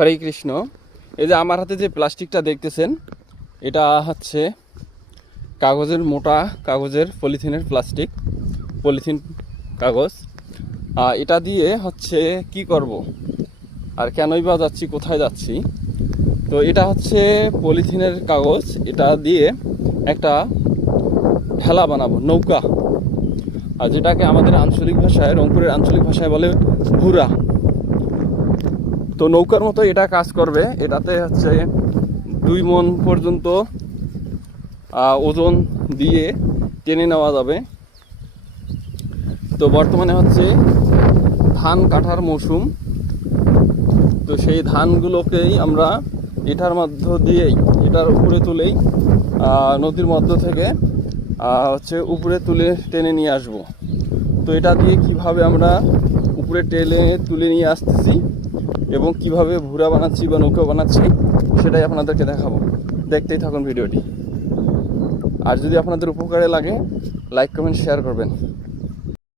হরে কৃষ্ণ। এই যে আমার হাতে যে প্লাস্টিকটা দেখতেছেন, এটা হচ্ছে কাগজের, মোটা কাগজের পলিথিনের পলিথিন কাগজ। এটা দিয়ে হচ্ছে কি করব আর কেনই বা যাচ্ছি, কোথায় যাচ্ছি। তো এটা হচ্ছে পলিথিনের কাগজ, এটা দিয়ে একটা ভেলা বানাবো, নৌকা, আর যেটাকে আমাদের আঞ্চলিক ভাষায়, রংপুরের আঞ্চলিক ভাষায় বলে ভুরা। তো নৌকার মতো এটা কাজ করবে। এটাতে হচ্ছে 2 মণ পর্যন্ত ওজন দিয়ে টেনে নেওয়া যাবে। তো বর্তমানে হচ্ছে ধান কাটার মৌসুম, তো সেই ধানগুলোকেই আমরা এটার মধ্য দিয়েই, এটার উপরে তুলেই নদীর মধ্য থেকে হচ্ছে উপরে টেনে নিয়ে আসব। তো এটা দিয়ে কিভাবে আমরা উপরে তুলে নিয়ে আসতেছি এবং কিভাবে ভুরা বানাচ্ছি বা নৌকা বানাচ্ছি, সেটাই আপনাদেরকে দেখাবো। দেখতেই থাকুন ভিডিওটি। আর যদি আপনাদের উপকারে লাগে, লাইক কমেন্ট শেয়ার করবেন।